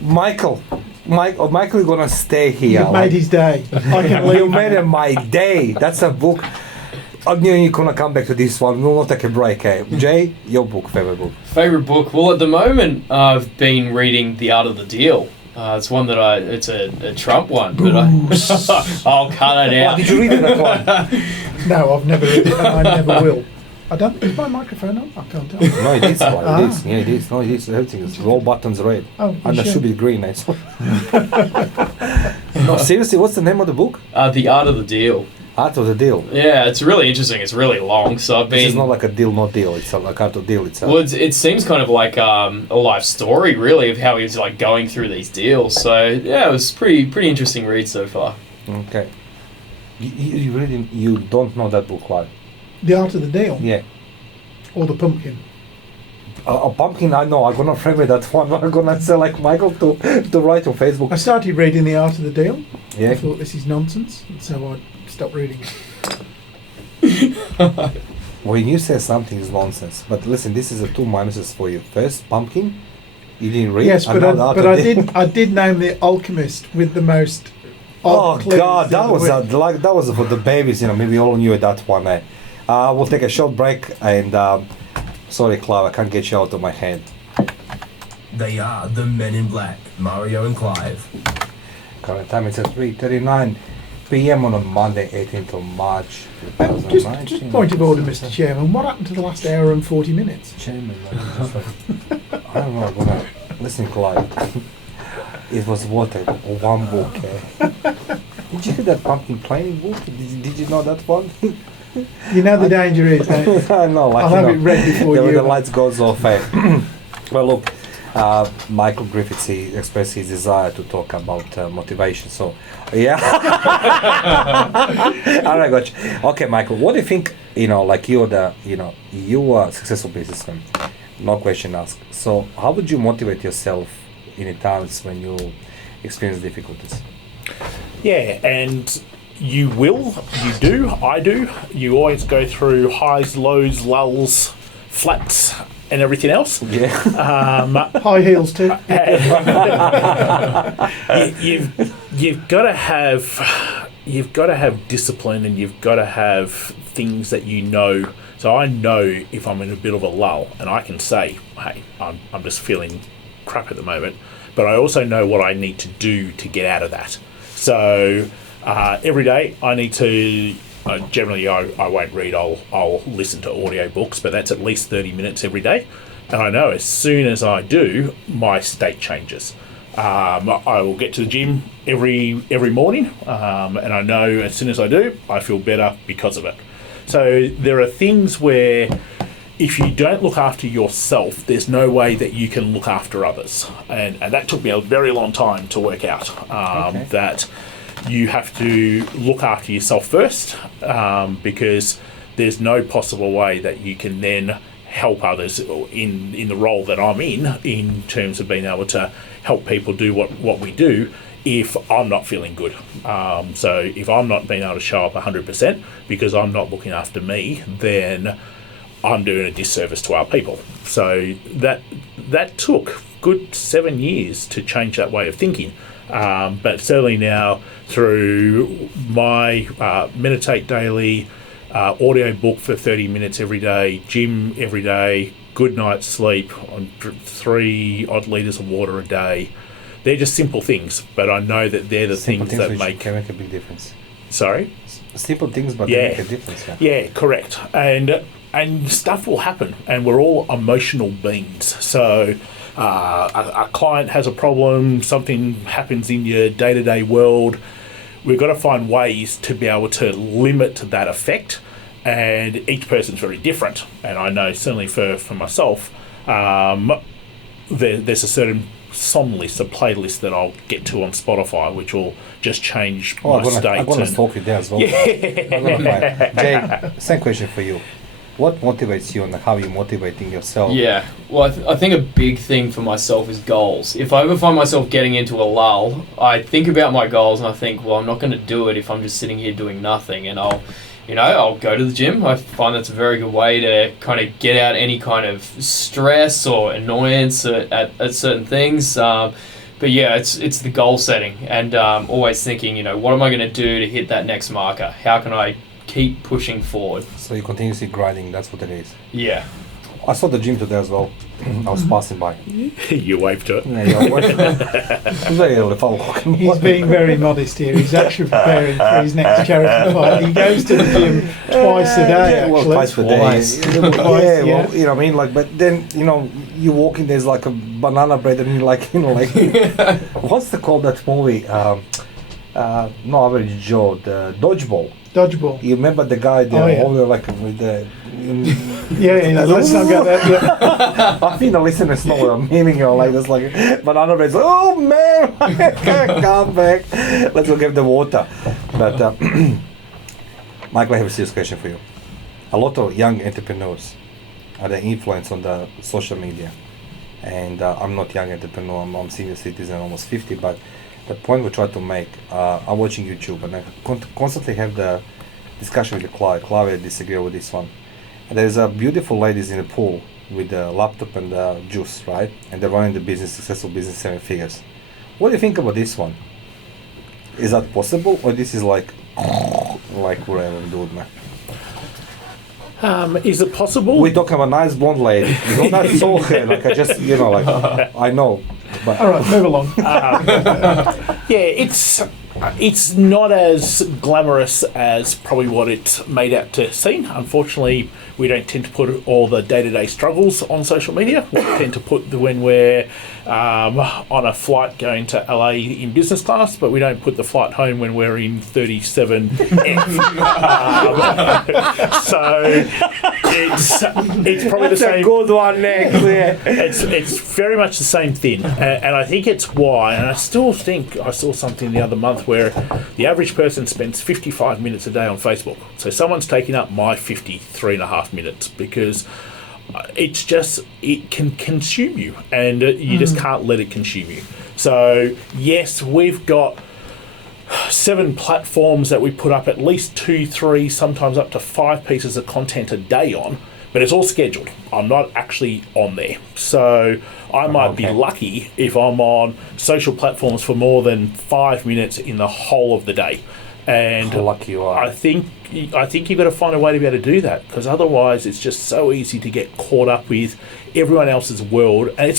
Michael, you're gonna stay here. You've made his day. I can You leave. made it my day. That's a book. I knew you're gonna come back to this one. We'll not take a break. Eh? Jay, your favorite book. Favorite book? Well, at the moment, I've been reading The Art of the Deal. It's one that it's a Trump one, but I'll cut it out. Did you read that one? No, I've never read it, and I never will. I don't. Is my microphone on? I can't tell. No, it is. It is. Yeah, it is. No, it is. Everything is. All buttons red. Oh, And there sure. should be green. Eh? So- no, seriously, what's the name of the book? The Art of the Deal. Art of the Deal. Yeah, it's really interesting. It's really long, so I've been. This is not like a deal, not deal. It's like art of deal itself. Well, it seems kind of like a life story, really, of how he's like going through these deals. So yeah, it was pretty interesting read so far. Okay. You really don't know that book, Clive? The Art of the Deal. Yeah. Or the Pumpkin. A pumpkin, I know. I'm gonna frame it that one. I'm gonna say like Michael to write on Facebook. I started reading The Art of the Deal. I Yeah. thought this is nonsense, and so I stopped reading it. When you say something is nonsense, but listen, this is the 2 minuses for you. First, pumpkin. You didn't read. Yes, and but now the Art of Deal. I did name The Alchemist with the most. Oh odd clues God, that ever was written. that was for the babies. Maybe all knew that one. We'll take a short break, and sorry, Clive, I can't get you out of my head. They are the Men in Black, Mario and Clive. Current time is at 3:39 p.m. on a Monday, 18th of March, Just 2019. point of order, Mr. Chairman. What happened to the last hour and 40 minutes? Chairman, just like, I don't know. I'm gonna listen, Clive. It was water, one book. Did you hear that pumpkin playing book? Did you know that one? You know the danger is, eh? I know. Like, I'll have it read before the, you. the lights goes off. Well, look, Michael Griffiths, he expressed his desire to talk about motivation. So, yeah. All right, gotcha. Okay, Michael, what do you think? Like you are a successful businessman. No question asked. So, how would you motivate yourself in the times when you experience difficulties? Yeah, and you will, you do, I do. You always go through highs, lows, lulls, flats, and everything else. Yeah. High heels too. You've got to have discipline, and you've got to have things that you know. So I know if I'm in a bit of a lull, and I can say, hey, I'm just feeling crap at the moment, but I also know what I need to do to get out of that. So every day I need to. Generally, I won't read. I'll listen to audio books, but that's at least 30 minutes every day. And I know as soon as I do, my state changes. I will get to the gym every morning, and I know as soon as I do, I feel better because of it. So there are things where if you don't look after yourself, there's no way that you can look after others. And that took me a very long time to work out, that you have to look after yourself first, because there's no possible way that you can then help others in the role that I'm in terms of being able to help people do what we do if I'm not feeling good. So if I'm not being able to show up 100% because I'm not looking after me, then I'm doing a disservice to our people. So that took good 7 years to change that way of thinking. But certainly now through my meditate daily, audio book for 30 minutes every day, gym every day, good night's sleep, on 3 odd litres of water a day. They're just simple things, but I know that they're the things that can make a big difference. Sorry? Simple things, but they make a difference. Yeah, correct. And stuff will happen, and we're all emotional beings. So a client has a problem, something happens in your day-to-day world. We've got to find ways to be able to limit that effect, and each person's very different. And I know certainly for myself, there's a certain song list, a playlist that I'll get to on Spotify, which will just change my state. I'm going to stalk you there as well. Jay, same question for you. What motivates you and how are you motivating yourself? Yeah, well, I think a big thing for myself is goals. If I ever find myself getting into a lull, I think about my goals and I think, well, I'm not going to do it if I'm just sitting here doing nothing. And I'll go to the gym. I find that's a very good way to kind of get out any kind of stress or annoyance at certain things. But yeah, it's the goal setting and always thinking, what am I going to do to hit that next marker? How can I keep pushing forward? So you continuously grinding, that's what it is. Yeah. I saw the gym today as well. I was passing by. You waved to it. Yeah, He's being very modest here. He's actually preparing for his next charity fight. He goes to the gym twice a day, actually. Well, twice a day. Twice, yeah. Well, you know what I mean? Like, but then, you walk in, there's like a banana bread and you're like, what's the call that movie? No, Average Joe, the Dodgeball. You remember the guy there, like with the... let's not go there. Yeah. I think the listeners know what I'm meaning. It's like banana bread. Oh man, I can't come back. Let's go get the water. But Michael, I have a serious question for you. A lot of young entrepreneurs are the influence on the social media, and I'm not young entrepreneur. I'm senior citizen, almost 50. But the point we try to make, I'm watching YouTube, and I constantly have the discussion with the Clive. Clive, I disagree with this one. And there's a beautiful ladies in the pool with the laptop and the juice, right? And they're running the business, successful business, 7 figures. What do you think about this one? Is that possible, or this is like whatever I'm doing, man? Is it possible? We're talking about a nice blonde lady. You don't have to talk her. Like I just, I know. But all right, move along. It's not as glamorous as probably what it's made out to seem. Unfortunately, we don't tend to put all the day-to-day struggles on social media. We tend to put when we're on a flight going to LA in business class, but we don't put the flight home when we're in 37F. So it's probably the same. That's a good one next. Yeah. It's very much the same thing, and I think it's why. And I still think I saw something the other month where the average person spends 55 minutes a day on Facebook. So someone's taking up my 53.5 minutes because it can consume you, and you just can't let it consume you. So yes, we've got 7 platforms that we put up at least 2, 3, sometimes up to 5 pieces of content a day on, but it's all scheduled. I'm not actually on there. So I might be lucky if I'm on social platforms for more than 5 minutes in the whole of the day. And how lucky you are. I think I think you've got to find a way to be able to do that, because otherwise it's just so easy to get caught up with everyone else's world, and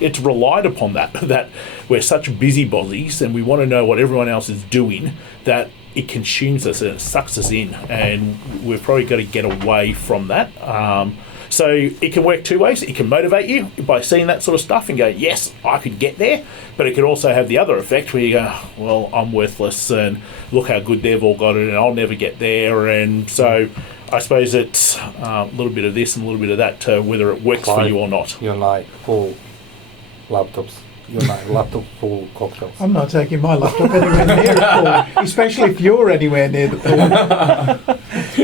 it's relied upon that we're such busybodies and we want to know what everyone else is doing, that it consumes us and it sucks us in, and we've probably got to get away from that. So it can work two ways. It can motivate you by seeing that sort of stuff and go, yes, I could get there. But it can also have the other effect where you go, well, I'm worthless and look how good they've all got it and I'll never get there. And so I suppose it's a little bit of this and a little bit of that to whether it works for you or not. You're like full laptops. You're like laptop full cocktails. I'm not taking my laptop anywhere near the pool, especially if you're anywhere near the pool.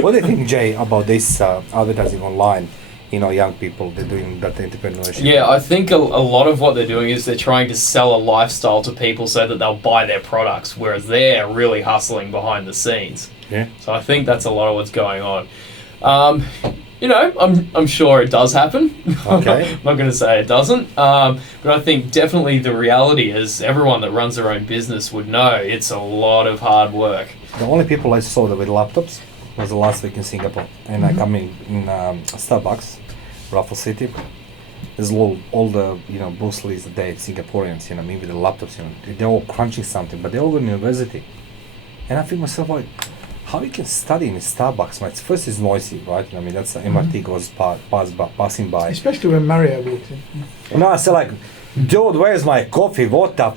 What do you think, Jay, about this advertising online? Young people, they're doing that entrepreneurship. Yeah, I think a lot of what they're doing is they're trying to sell a lifestyle to people so that they'll buy their products, whereas they're really hustling behind the scenes. Yeah. So I think that's a lot of what's going on. I'm sure it does happen. Okay. I'm not going to say it doesn't. But I think definitely the reality is everyone that runs their own business would know it's a lot of hard work. The only people I saw that with laptops was the last week in Singapore, and I come in Starbucks, Raffle City. There's all the Bruce Lee's the Singaporeans, with the laptops, they're all crunching something, but they all go to university. And I think myself like, how you can study in Starbucks? Right? First it's noisy, right? That's the MRT goes passing by. Especially when Mario walks in. No, I said like, dude, where's my coffee? What the?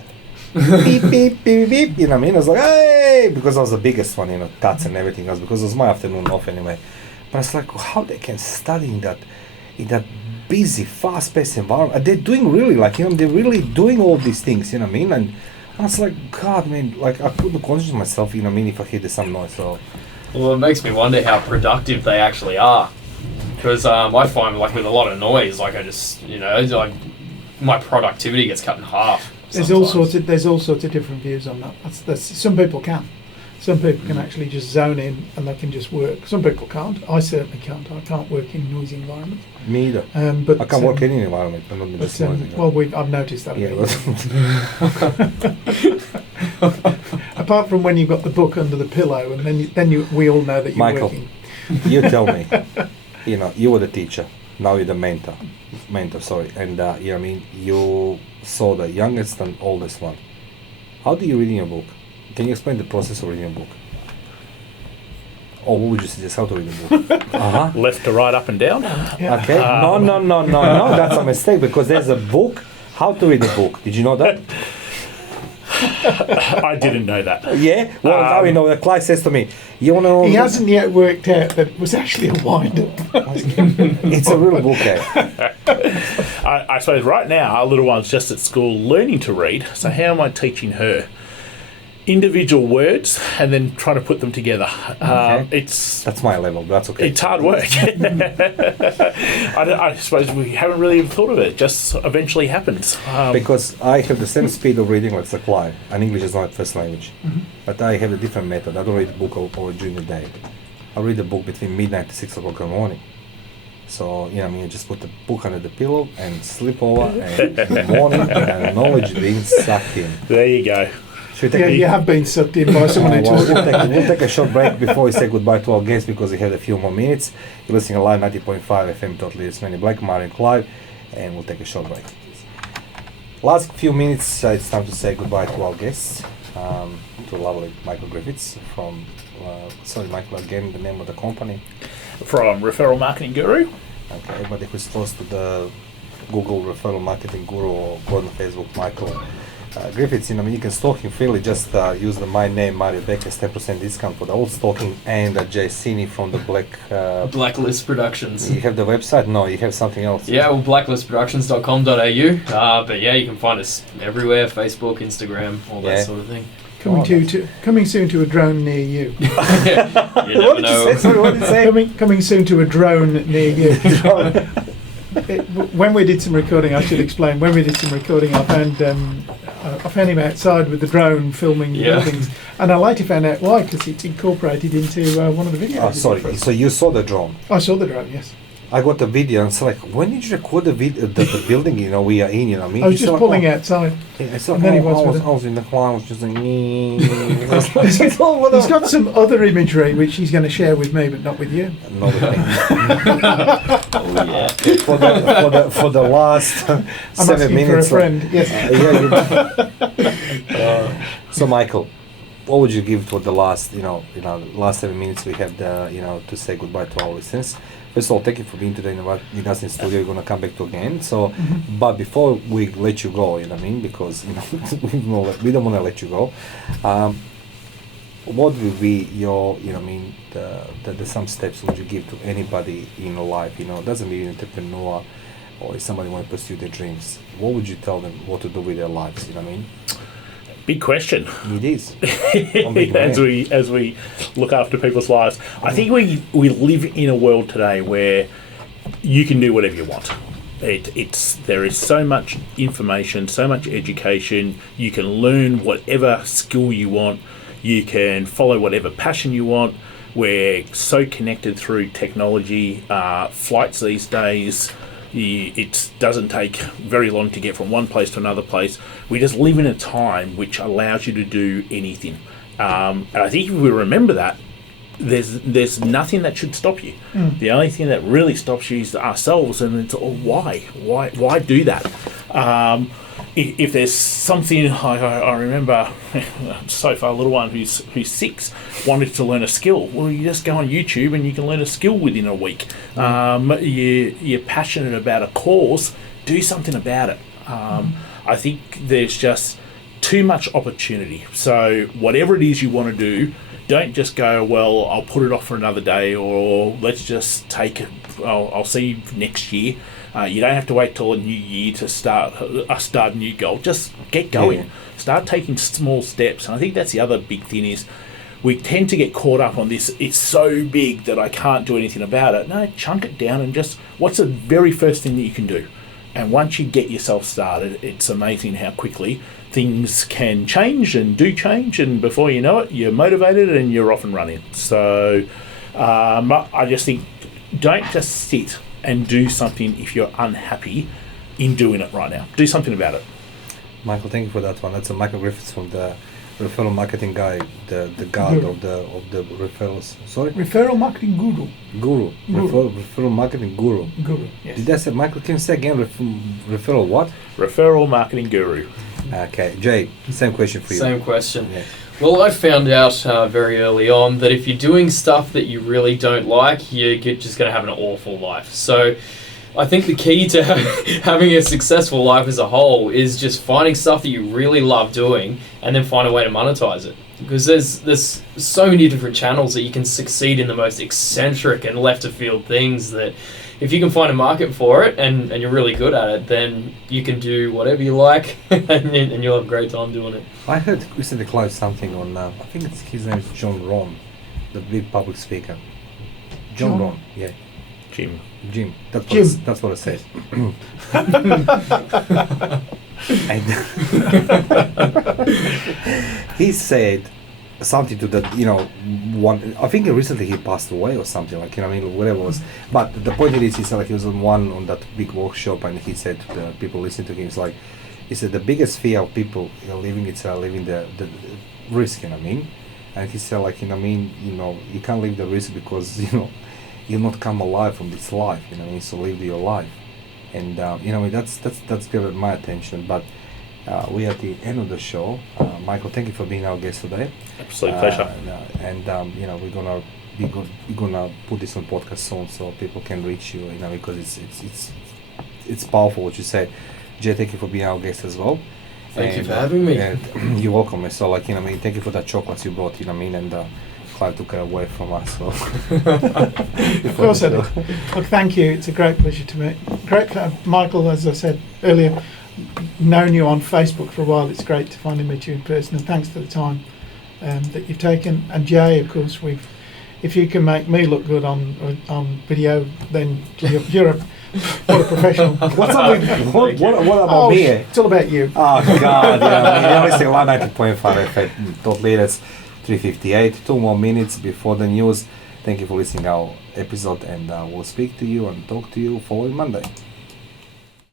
Beep, beep, beep, beep. I was like, hey, because I was the biggest one, tats and everything else, because it was my afternoon off anyway. But it's like, how they can study in that busy, fast-paced environment. They're doing really, they're really doing all these things, And I was like, God, man, I couldn't concentrate myself, if I hear some noise. So, well, it makes me wonder how productive they actually are. Because I find, with a lot of noise, I just, my productivity gets cut in half. There's all sorts of different views on that. That's some people can. Some people can actually just zone in and they can just work. Some people can't. I certainly can't. I can't work in noisy environments. Me either. But I can't work in any environment, but not in this noisy. Well, I've noticed that. Yeah. Apart from when you've got the book under the pillow, and we all know that you're Michael, working. You tell me. You were the teacher. Now you're the mentor. And you saw the youngest and oldest one. How do you read in your book? Can you explain the process of reading a book? Or what would you suggest how to read a book? Left to right, up and down. Yeah. Okay. No. That's a mistake, because there's a book. How to read a book? Did you know that? I didn't know that. Yeah? Well, now we know that. Clive says to me, you want to know... He hasn't yet worked out that it was actually a wind-up. It's a real book, eh? I suppose right now our little one's just at school learning to read, so how am I teaching her? Individual words and then trying to put them together. Okay. That's my level. That's okay. It's hard work. I suppose we haven't really even thought of it. It just eventually happens. Because I have the same speed of reading like Clive, and English is not first language. Mm-hmm. But I have a different method. I don't read a book over during the day. I read a book between midnight to 6 o'clock in the morning. So, you just put the book under the pillow and sleep over, and in the morning, and knowledge being sucked in. There you go. You have been sucked in by someone who taught you. We'll take a short break before we say goodbye to our guests, because we have a few more minutes. You're listening live 90.5 FM, totally Seeney Black, Mario and Clive, and we'll take a short break. Last few minutes, it's time to say goodbye to our guests, to lovely Michael Griffiths from, Michael, again, the name of the company. From Referral Marketing Guru. Okay, but if it's close to the Google Referral Marketing Guru or go on Facebook, Michael Griffiths, you can stalk him freely. Just use my name, Mario Bekes, 10% discount for the old stalking, and Jay Seeney from the Blacklist Productions. You have the website? No, you have something else. Yeah, well, blacklistproductions.com.au. But yeah, you can find us everywhere: Facebook, Instagram, all that sort of thing. Coming soon to a drone near you. You never know. What did you say? Coming soon to a drone near you. When we did some recording, I should explain. When we did some recording, I found him outside with the drone filming buildings, and I later found out why, because it's incorporated into one of the videos. Oh, sorry. So you saw the drone? I saw the drone, yes. I got a video and it's like, when did you record the video, the building, you know, we are in, you know what I mean? I was He's just like, pulling oh. outside. Yeah, so, And then he I was with it. was in the car, I was just like, He's got some other imagery which he's going to share with me, but not with you. no, with me. Oh, yeah. For the last I'm 7 asking minutes. for a friend. Yes. So Michael, what would you give for the last, last 7 minutes we have to say goodbye to our listeners? First of all, thank you for being today with us in studio. We're gonna come back to again. So, but before we let you go, you know what I mean, because we don't want to let you go. What will be your, the some steps would you give to anybody in your life? You know, it doesn't mean an entrepreneur or if somebody want to pursue their dreams. What would you tell them what to do with their lives? You know what I mean? Big question. It is. as we look after people's lives. I think we live in a world today where you can do whatever you want. There is so much information, so much education. You can learn whatever skill you want. You can follow whatever passion you want. We're so connected through technology. Flights these days, it doesn't take very long to get from one place to another place. We just live in a time which allows you to do anything. And I think if we remember that, there's nothing that should stop you. The only thing that really stops you is ourselves, and it's why do that? If there's something, I remember so far a little one who's 6 wanted to learn a skill. Well, you just go on YouTube and you can learn a skill within a week. You're passionate about a cause, do something about it. I think there's just too much opportunity. So whatever it is you want to do, don't just go, well, I'll put it off for another day, or let's just take it, I'll see you next year. You don't have to wait till a new year to start a new goal. Just get going. Yeah. Start taking small steps. And I think that's the other big thing is we tend to get caught up on this. It's so big that I can't do anything about it. No, chunk it down and just what's the very first thing that you can do? And once you get yourself started, it's amazing how quickly things can change and do change. And before you know it, you're motivated and you're off and running. So I just think don't just sit and do something if you're unhappy in doing it right now. Do something about it. Michael, thank you for that one. That's a Michael Griffiths from the referral marketing guy, the god of the referrals. Sorry? Referral marketing guru. Guru. Referral marketing guru. Guru, yes. Did I say, Michael, can you say again, referral what? Referral marketing guru. Okay. Jay, same question for you. Same question. Yes. Well, I found out very early on that if you're doing stuff that you really don't like, you're just going to have an awful life. So I think the key to having a successful life as a whole is just finding stuff that you really love doing and then find a way to monetize it. Because there's so many different channels that you can succeed in the most eccentric and left of field things that if you can find a market for it and you're really good at it, then you can do whatever you like and you'll have a great time doing it. I heard recently Clive something on, I think his name is John Ron, the big public speaker. John Ron, yeah. Jim. That's what I said. And he said something to that, one. I think recently he passed away or something, like, whatever it was. But the point is, he said, like, he was on that big workshop, and he said to the people listening to him, it's like, he said the biggest fear of people living the risk, And he said, like, you can't live the risk because you'll not come alive from this life, so live your life. And that's grabbed my attention. But we are at the end of the show. Michael, thank you for being our guest today. Absolute pleasure. We're gonna put this on podcast soon so people can reach you, because it's powerful what you said. Jay, thank you for being our guest as well. Thank you for having me. And you're welcome. So, thank you for that chocolates you brought, and Clive took it away from us. So. Of course I did. Look, thank you. It's a great pleasure to meet. Michael, as I said earlier, known you on Facebook for a while. It's great to finally meet you in person, and thanks for the time that you've taken. And Jay, of course, if you can make me look good on video, then you're what a professional. What's up with what about me? It's all about you. Oh God, yeah. I only say 190.5 FM. Totally, that's 3:58. 2 more minutes before the news. Thank you for listening our episode, and we'll speak to you and talk to you following Monday.